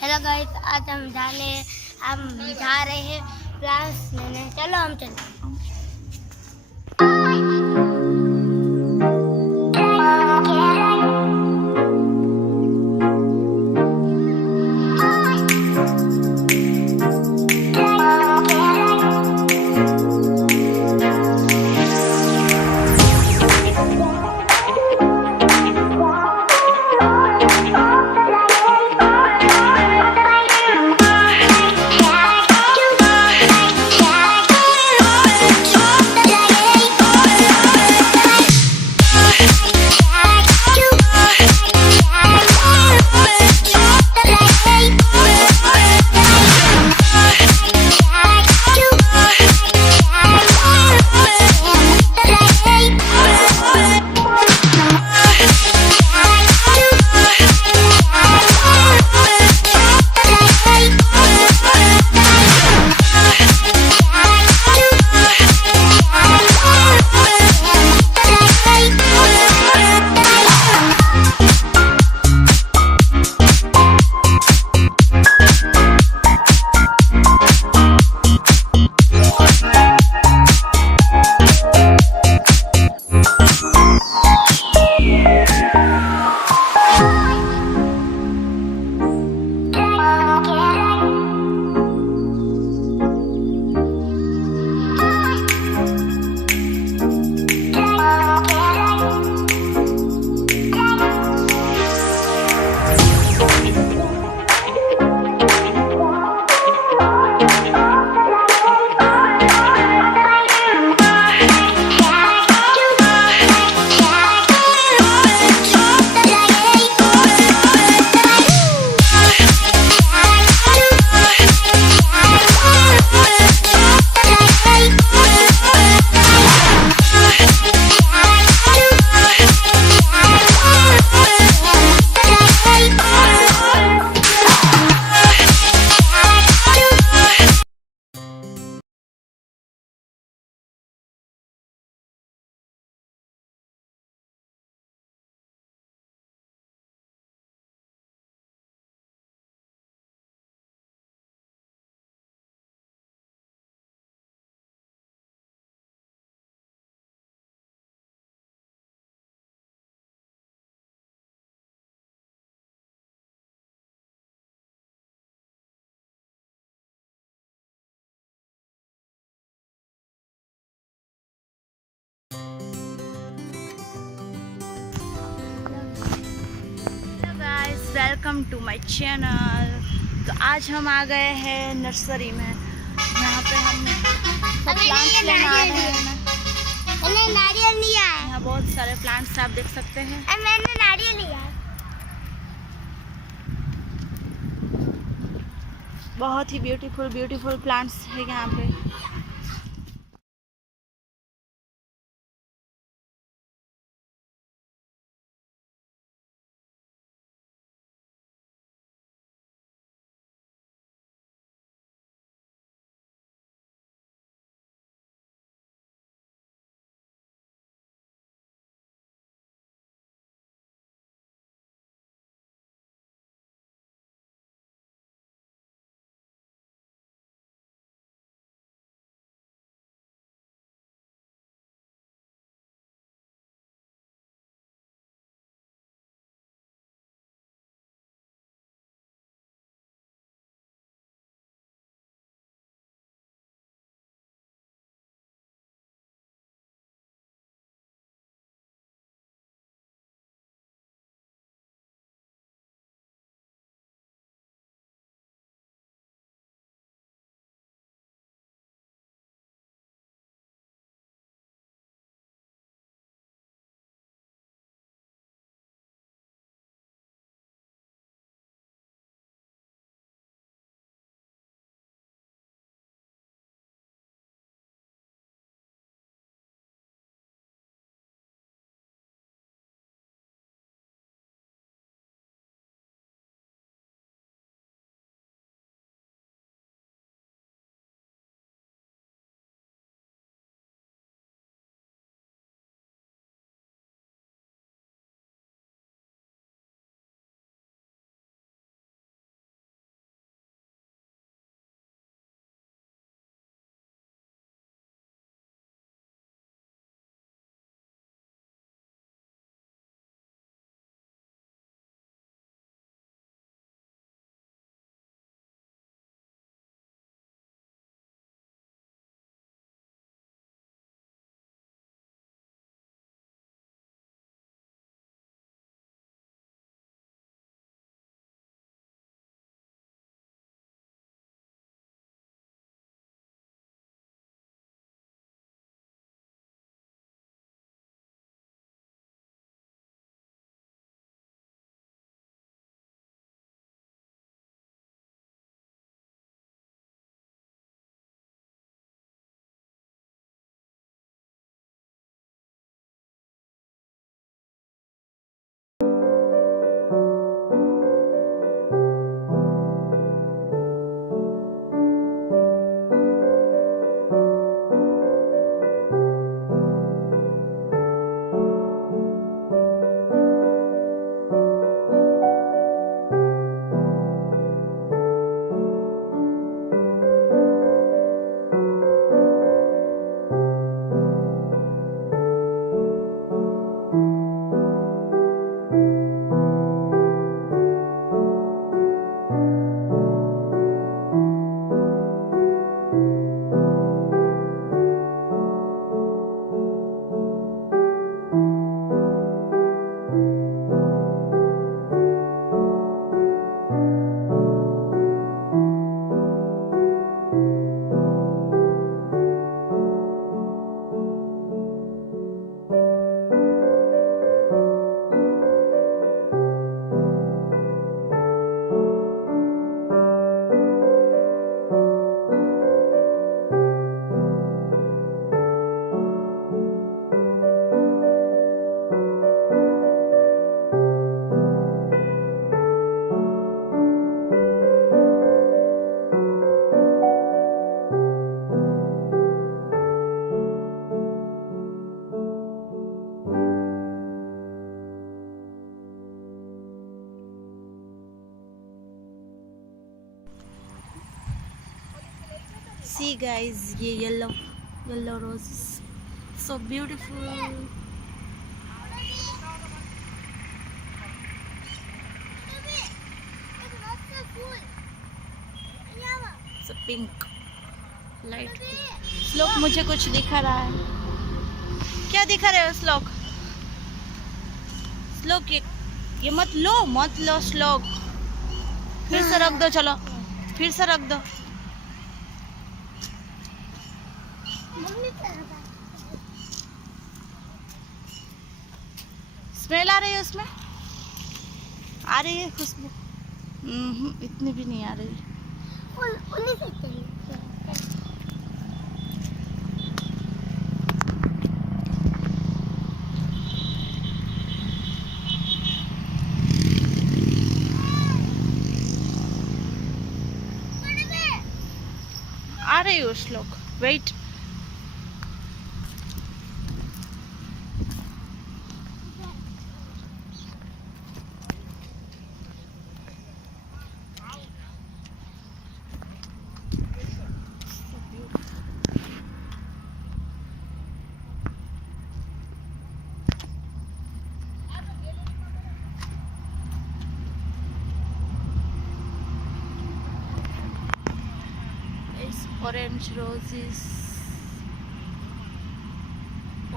Hello guys, आज हम जा रहे हैं प्लांट्स लेने। चलो हम चलते हैं। Welcome to my channel. तो आज हम आ गए हैं नर्सरी में। यहाँ पे हम सब प्लांट्स लेने आ रहे हैं। मैंने नारियल लिया है। यहाँ बहुत सारे प्लांट्स आप देख सकते हैं। मैंने नारियल लिया है। बहुत ही ब्यूटीफुल प्लांट्स है यहाँ पे। सी गाइस, ये yellow roses, so beautiful. So pink light. श्लोक, मुझे कुछ दिखा रहा है. क्या दिखा रहे हो श्लोक? श्लोक, ये मत लो श्लोक. फिर से रख दो, चलो फिर से रख दो. स्मेल आ रही है उसमें? आ रही है खुशबू? इतनी भी नहीं आ रही. आ रही हो श्लोक, wait. Orange roses,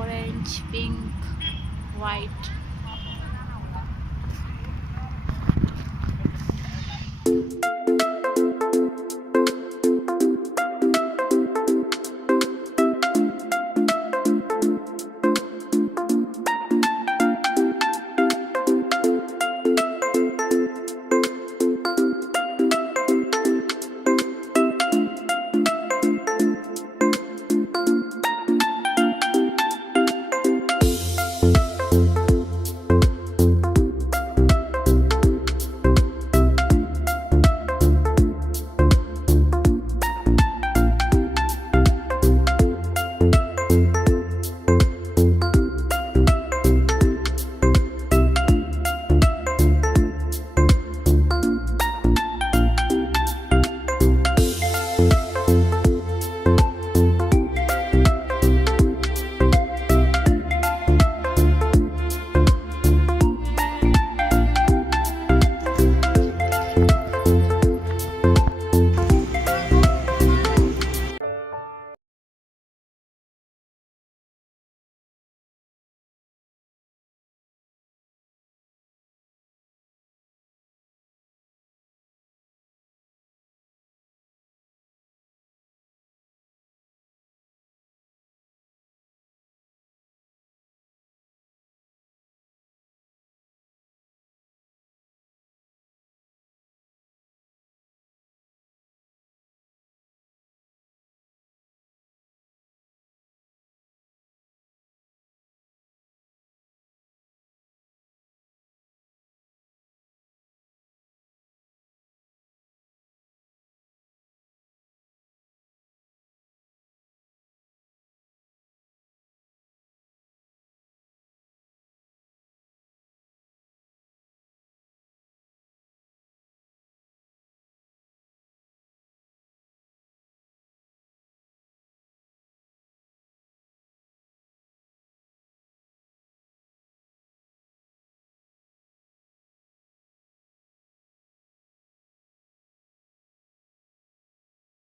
orange, pink, white.